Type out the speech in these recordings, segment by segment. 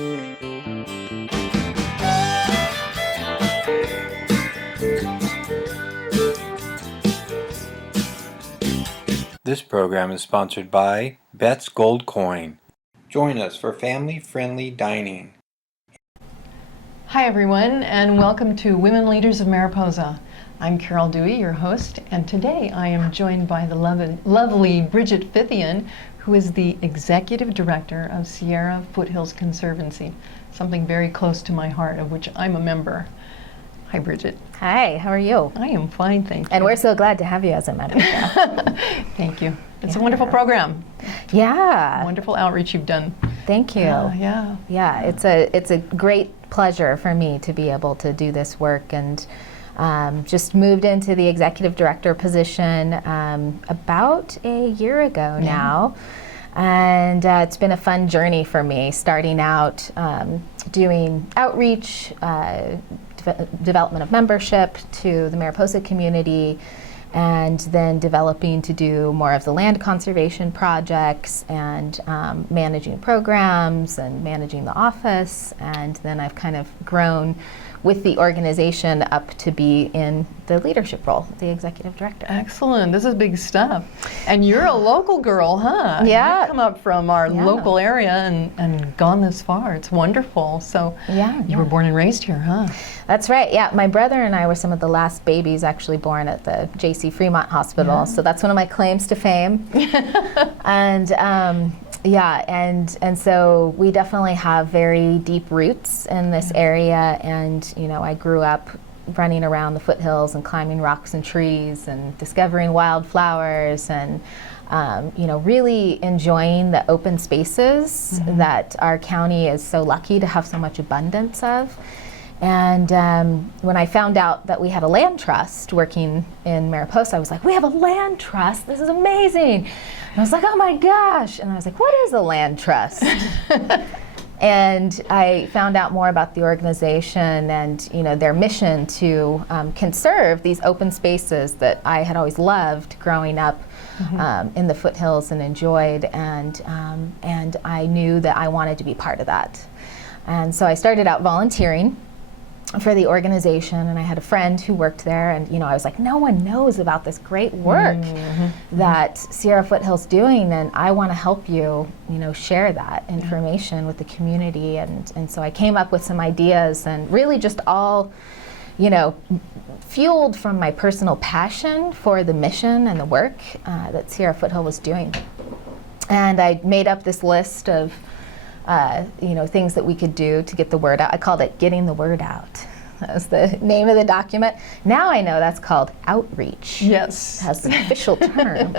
This program is sponsored by Bet's Gold Coin. Join us for family-friendly dining. Hi everyone, and welcome to Women Leaders of Mariposa. I'm Carol Dewey, your host, and today I am joined by the lovely Bridget Fithian, who is the Executive Director of Sierrra Foothill Conservancy, something very close to my heart, of which I'm a member. Hi, Bridget. Hi, how are you? I am fine, thank you. And we're so glad to have you as a member. Thank you. It's a wonderful program. Yeah. Wonderful outreach you've done. Thank you. Yeah. It's a great pleasure for me to be able to do this work, and just moved into the executive director position about a year ago now. And it's been a fun journey for me, starting out doing outreach, development of membership to the Mariposa community, and then developing to do more of the land conservation projects and managing programs and managing the office. And then I've kind of grown with the organization up to be in the leadership role, the executive director. Excellent. This is big stuff. And you're a local girl, huh? Yeah. You've come up from our local area and gone this far. It's wonderful. So you were born and raised here, huh? That's right. Yeah, my brother and I were some of the last babies actually born at the J.C. Fremont Hospital. Yeah. So that's one of my claims to fame. And and so we definitely have very deep roots in this area. And I grew up running around the foothills and climbing rocks and trees and discovering wildflowers and really enjoying the open spaces that our county is so lucky to have so much abundance of. And when I found out that we had a land trust working in Mariposa, I was like, we have a land trust? This is amazing. And I was like, oh my gosh. And I was like, what is a land trust? And I found out more about the organization and their mission to conserve these open spaces that I had always loved growing up in the foothills and enjoyed. And I knew that I wanted to be part of that. And so I started out volunteering for the organization, and I had a friend who worked there, and I was like, no one knows about this great work that Sierrra Foothill's doing, and I want to help you, share that information with the community. And so I came up with some ideas, and really just all, fueled from my personal passion for the mission and the work that Sierrra Foothill was doing. And I made up this list of things that we could do to get the word out. I called it Getting the Word Out. That was the name of the document. Now I know that's called outreach. Yes. It has an official term.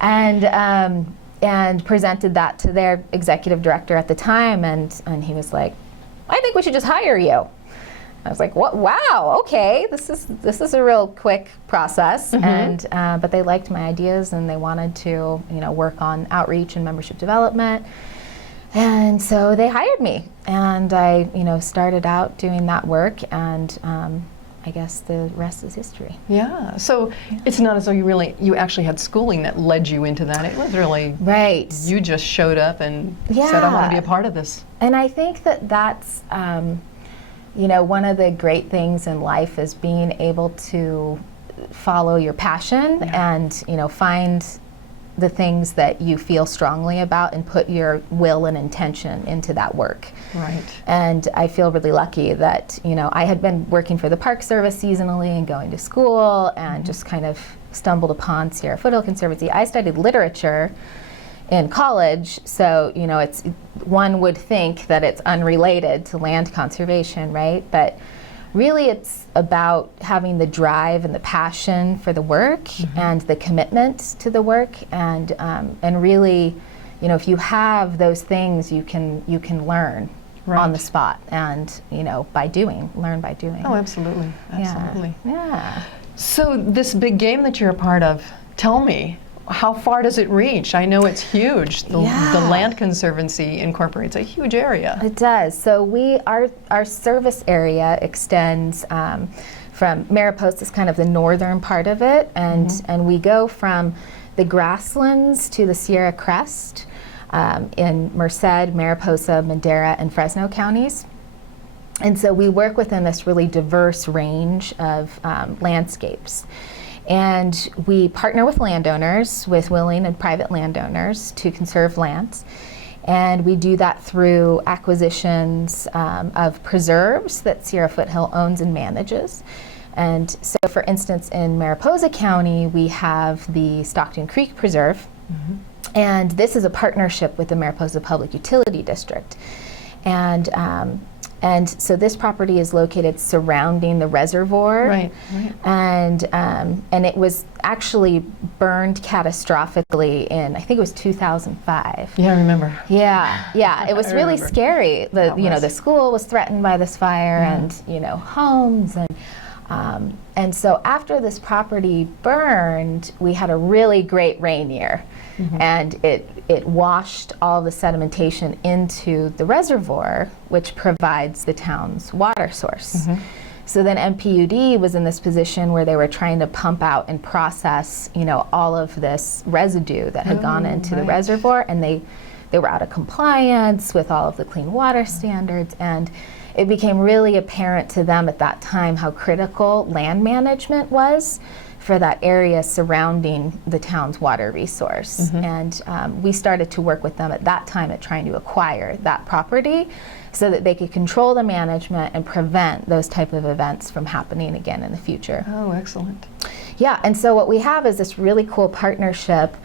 And presented that to their executive director at the time, and he was like, I think we should just hire you. I was like, what? Wow, okay, this is a real quick process. And but they liked my ideas, and they wanted to work on outreach and membership development. And so they hired me, and I, started out doing that work, and I guess the rest is history. Yeah. So it's not as though you actually had schooling that led you into that. It was really You just showed up and said, I want to be a part of this. And I think that's one of the great things in life is being able to follow your passion and find the things that you feel strongly about and put your will and intention into that work. Right. And I feel really lucky that, I had been working for the Park Service seasonally and going to school and just kind of stumbled upon Sierrra Foothill Conservancy. I studied literature in college, so, it's one would think that it's unrelated to land conservation, right? But really, it's about having the drive and the passion for the work and the commitment to the work, and really, if you have those things, you can learn on the spot, and learn by doing. Oh, absolutely, absolutely. Yeah. So this big game that you're a part of, tell me, how far does it reach? I know it's huge. The Land Conservancy incorporates a huge area. It does. So our service area extends from Mariposa, is kind of the northern part of it, and we go from the grasslands to the Sierra Crest. in Merced, Mariposa, Madera, and Fresno counties. And so we work within this really diverse range of landscapes. And we partner with landowners, with willing and private landowners, to conserve lands. And we do that through acquisitions of preserves that Sierra Foothill owns and manages. And so, for instance, in Mariposa County, we have the Stockton Creek Preserve. And this is a partnership with the Mariposa Public Utility District. And so this property is located surrounding the reservoir. Right. And it was actually burned catastrophically in, I think it was 2005. Yeah, I remember. Yeah, it was I really remember. scary. The school was threatened by this fire, and homes, and so after this property burned, we had a really great rain year, and it washed all the sedimentation into the reservoir, which provides the town's water source. So then MPUD was in this position where they were trying to pump out and process, all of this residue that had gone into the reservoir, and they were out of compliance with all of the clean water standards, and it became really apparent to them at that time how critical land management was for that area surrounding the town's water resource. And we started to work with them at that time at trying to acquire that property so that they could control the management and prevent those type of events from happening again in the future. Oh, excellent. Yeah, and so what we have is this really cool partnership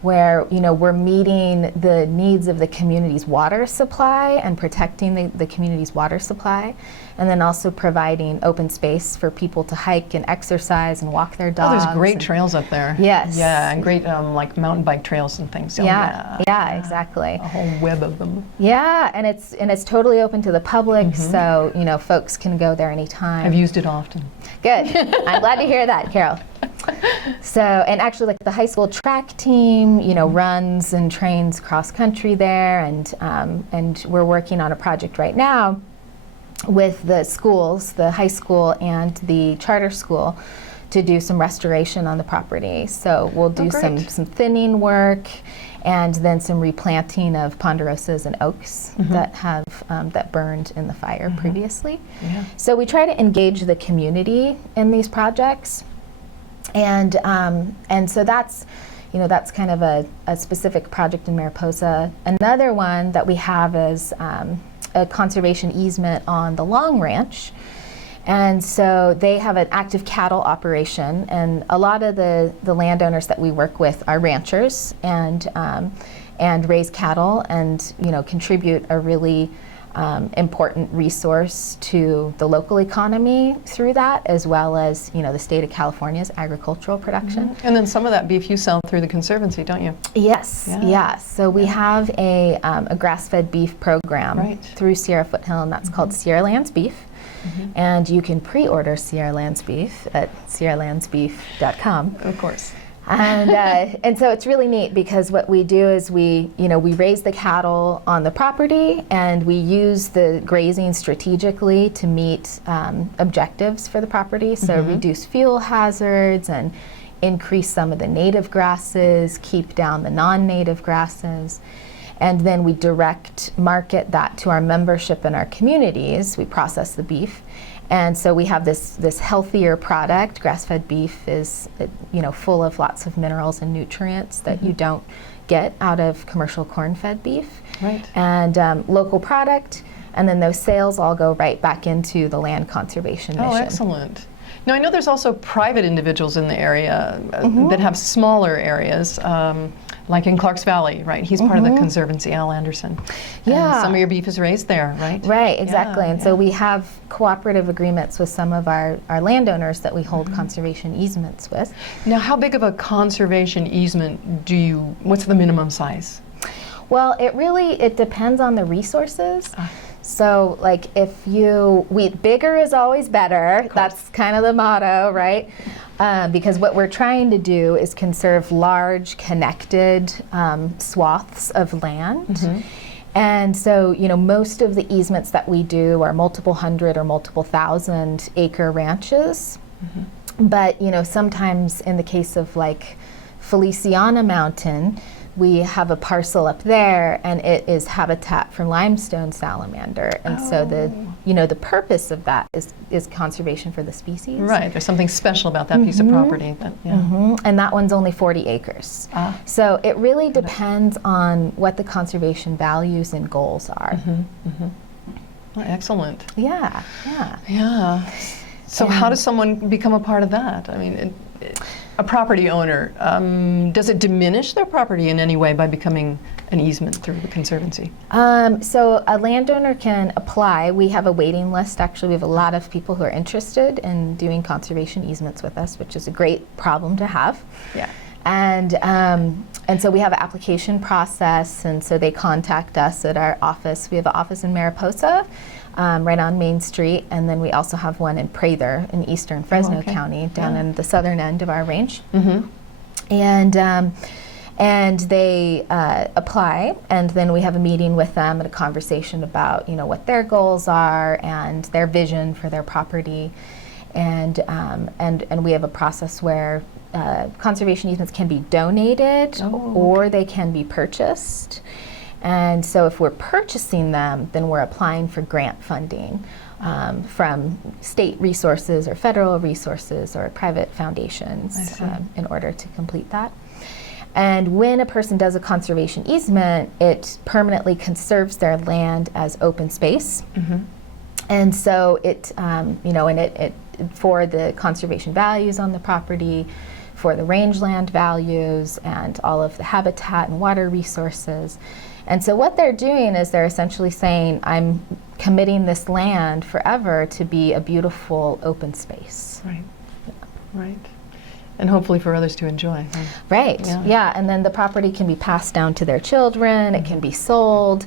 where we're meeting the needs of the community's water supply and protecting the community's water supply, and then also providing open space for people to hike and exercise and walk their dogs. Oh, there's great trails up there. Yes. Yeah, and great like mountain bike trails and things. Yeah, exactly. A whole web of them. Yeah, and it's totally open to the public, so folks can go there anytime. I've used it often. Good. I'm glad to hear that, Carol. So, and actually, like the high school track team, runs and trains cross country there, and we're working on a project right now with the schools, the high school and the charter school, to do some restoration on the property. So we'll do some thinning work, and then some replanting of ponderosas and oaks that have that burned in the fire previously. Yeah. So we try to engage the community in these projects. And so that's kind of a specific project in Mariposa. Another one that we have is a conservation easement on the Long Ranch. And so they have an active cattle operation, and a lot of the landowners that we work with are ranchers and raise cattle and contribute a really important resource to the local economy through that, as well as the state of California's agricultural production. And then some of that beef you sell through the Conservancy, don't you? Yes, yeah. So we have a GrassFed Beef program through Sierra Foothill, and that's called Sierra Beef. And you can pre-order Sierra Beef at sierralandsbeef.com. Of course. And so it's really neat because what we do is we raise the cattle on the property, and we use the grazing strategically to meet objectives for the property. So reduce fuel hazards and increase some of the native grasses, keep down the non-native grasses. And then we direct market that to our membership and our communities. We process the beef. And so we have this healthier product. Grass-fed beef is full of lots of minerals and nutrients that you don't get out of commercial corn-fed beef. Right. And local product, and then those sales all go right back into the land conservation mission. Oh, excellent. Now, I know there's also private individuals in the area that have smaller areas, like in Clarks Valley, right? He's part of the Conservancy, Al Anderson. Yeah. And some of your beef is raised there, right? Right, exactly. And so we have cooperative agreements with some of our landowners that we hold conservation easements with. Now, how big of a conservation easement what's the minimum size? Well, it depends on the resources. So, like, bigger is always better. That's kind of the motto, right? Because what we're trying to do is conserve large, connected swaths of land. And so, most of the easements that we do are multiple hundred or multiple thousand acre ranches. But, sometimes in the case of like Feliciana Mountain, we have a parcel up there, and it is habitat for limestone salamander, and so the purpose of that is conservation for the species. Right, there's something special about that piece of property. And that one's only 40 acres. So it really depends on what the conservation values and goals are. Well, excellent. Yeah. So how does someone become a part of that? I mean, a property owner, does it diminish their property in any way by becoming an easement through the Conservancy? So a landowner can apply. We have a waiting list. Actually, we have a lot of people who are interested in doing conservation easements with us, which is a great problem to have. Yeah. And so we have an application process, and so they contact us at our office. We have an office in Mariposa, right on Main Street, and then we also have one in Prather in eastern Fresno County, down in the southern end of our range. And they apply, and then we have a meeting with them and a conversation about what their goals are and their vision for their property, and we have a process where conservation easements can be donated or they can be purchased. And so if we're purchasing them, then we're applying for grant funding from state resources or federal resources or private foundations in order to complete that. And when a person does a conservation easement, it permanently conserves their land as open space. And so it, it for the conservation values on the property, for the rangeland values, and all of the habitat and water resources. And so what they're doing is they're essentially saying, I'm committing this land forever to be a beautiful open space. Right. And hopefully for others to enjoy. Right, yeah. And then the property can be passed down to their children, it can be sold,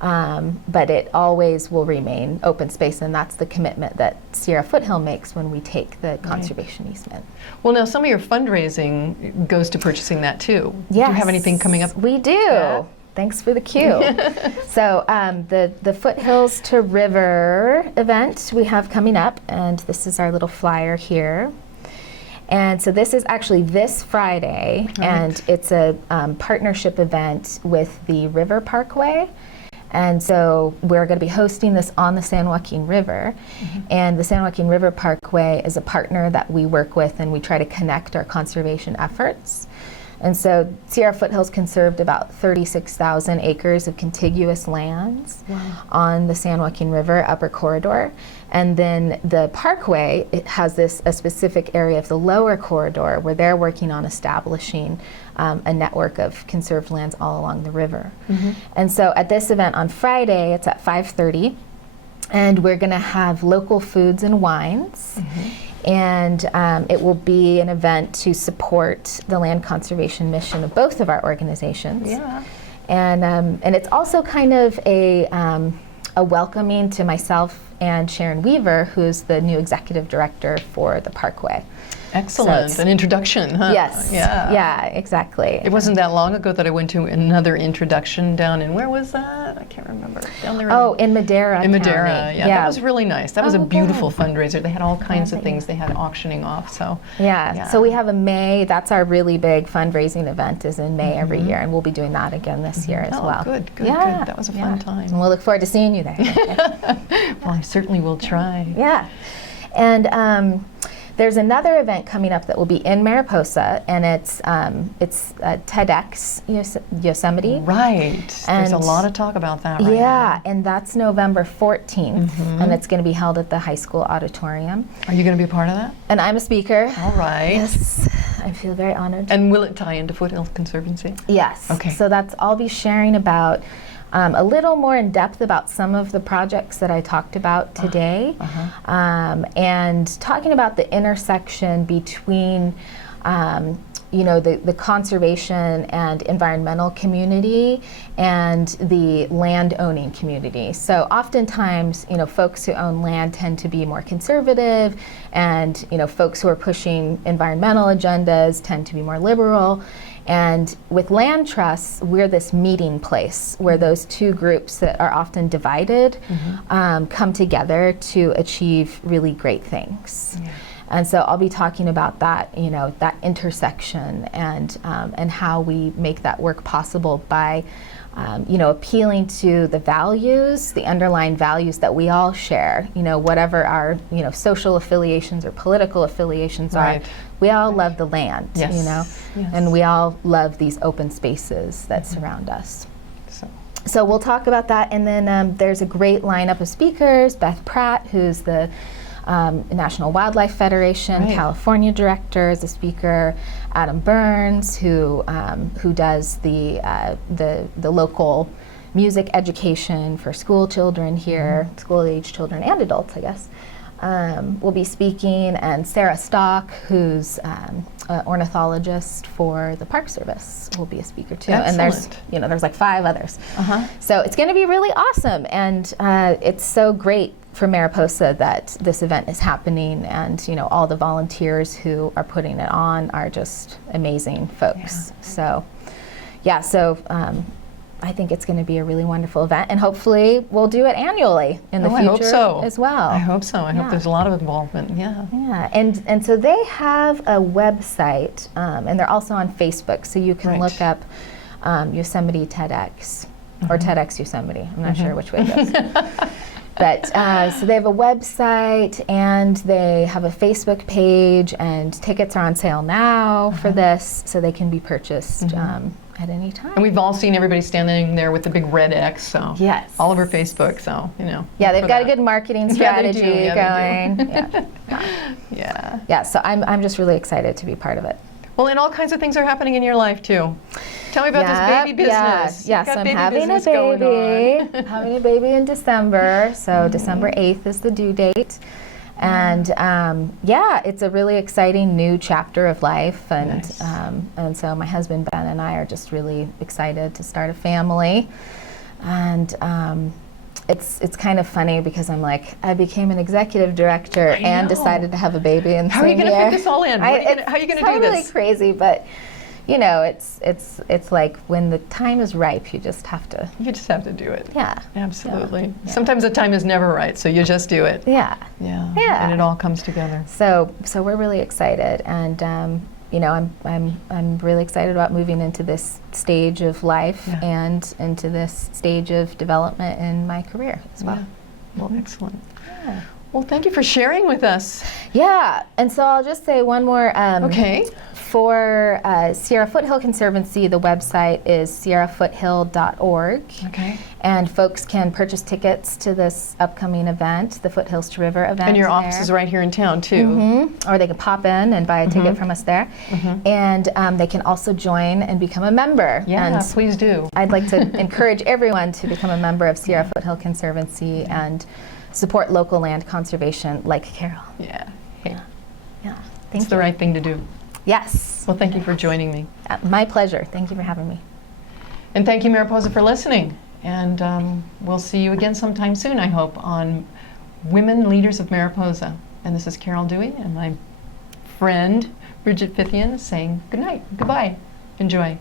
but it always will remain open space, and that's the commitment that Sierrra Foothill makes when we take the conservation easement. Well, now some of your fundraising goes to purchasing that too. Yes. Do you have anything coming up? We do. Yeah. Thanks for the cue. So the Foothills to River event we have coming up, and this is our little flyer here. And so this is actually this Friday, and it's a partnership event with the River Parkway. And so we're going to be hosting this on the San Joaquin River. And the San Joaquin River Parkway is a partner that we work with, and we try to connect our conservation efforts. And so Sierra Foothills conserved about 36,000 acres of contiguous lands on the San Joaquin River upper corridor. And then the parkway, it has a specific area of the lower corridor where they're working on establishing a network of conserved lands all along the river. And so at this event on Friday, it's at 5:30, and we're going to have local foods and wines. And it will be an event to support the land conservation mission of both of our organizations. And it's also kind of a welcoming to myself and Sharon Weaver, who's the new executive director for the Parkway. Excellent. So an introduction, huh? Yes. Yeah, exactly. It wasn't that long ago that I went to another introduction down in, where was that? I can't remember. Down there. In Madera. In Madera, County. yeah. That was really nice. That was a beautiful good. fundraiser. They had all kinds of things they had auctioning off. So So we have a May, that's our really big fundraising event, is in May every year, and we'll be doing that again this year as well. Good. That was a fun time. And we'll look forward to seeing you there. Well, I certainly will try. Yeah. And there's another event coming up that will be in Mariposa, and it's TEDx Yosemite. Right. And there's a lot of talk about that right now. And that's November 14th, and it's going to be held at the high school auditorium. Are you going to be a part of that? And I'm a speaker. All right. Yes, I feel very honored. And will it tie into Foothill Conservancy? Yes. Okay. So I'll be sharing about a little more in depth about some of the projects that I talked about today, and talking about the intersection between the conservation and environmental community and the land owning community. So oftentimes, folks who own land tend to be more conservative, and folks who are pushing environmental agendas tend to be more liberal. And with land trusts, we're this meeting place where those two groups that are often divided come together to achieve really great things. And so I'll be talking about that, that intersection and how we make that work possible by, appealing to the values, the underlying values that we all share, whatever our, social affiliations or political affiliations Right. are. We all love the land, Yes. Yes. and we all love these open spaces that surround us. So we'll talk about that, and then there's a great lineup of speakers. Beth Pratt, who's the National Wildlife Federation Right. California director, is a speaker. Adam Burns, who does the local music education for school children here, school-age children and adults, I guess, will be speaking, and Sarah Stock, who's an ornithologist for the Park Service, will be a speaker too. Excellent. And there's like 5 others. Uh-huh. So it's going to be really awesome, and it's so great for Mariposa that this event is happening, and all the volunteers who are putting it on are just amazing folks. So I think it's going to be a really wonderful event, and hopefully we'll do it annually in the future I hope so. as well. I hope so. I hope there's a lot of involvement. Yeah. Yeah, and so they have a website, and they're also on Facebook, so you can Right. look up Yosemite TEDx, or TEDx Yosemite. I'm not sure which way it goes. But so they have a website, and they have a Facebook page, and tickets are on sale now for this, so they can be purchased at any time. And we've all seen everybody standing there with the big red X, so Yes. all over Facebook, so Yeah, they've for got a that. good marketing Yeah, they do. strategy Yeah, they going. Yeah. Yeah. Yeah, so I'm just really excited to be part of it. Well, and all kinds of things are happening in your life too. Tell me about this baby business. Yeah, You've got so I'm baby having a business going baby. on. Having a baby in December. So December 8th is the due date. And it's a really exciting new chapter of life. And Nice. And so my husband Ben and I are just really excited to start a family. And it's kind of funny because I'm like, I became an executive director I and know. decided to have a baby in the How are you same going to year. fit this all in? How are you going to do Totally this? crazy, but it's like when the time is ripe, you just have to. You just have to do it. Yeah. Absolutely. Sometimes the time is never right, so you just do it. Yeah. Yeah. Yeah. And it all comes together. So we're really excited, and I'm really excited about moving into this stage of life and into this stage of development in my career as well. Yeah. Well, excellent. Yeah. Well, thank you for sharing with us. Yeah, and so I'll just say one more. Okay. For Sierrra Foothill Conservancy, the website is sierrafoothill.org. Okay. And folks can purchase tickets to this upcoming event, the Foothills to River event. And your there. office is right here in town, too. Or they can pop in and buy a ticket from us there. And they can also join and become a member. Yeah, And please do. I'd like to encourage everyone to become a member of Sierrra Foothill Conservancy and support local land conservation like Carol. Yeah. Yeah. Thank It's you. the right thing to do. Yes. Well, thank you for joining me. My pleasure. Thank you for having me. And thank you, Mariposa, for listening. And we'll see you again sometime soon, I hope, on Women Leaders of Mariposa. And this is Carol Dewey and my friend, Bridget Fithian, saying good night, goodbye, enjoy.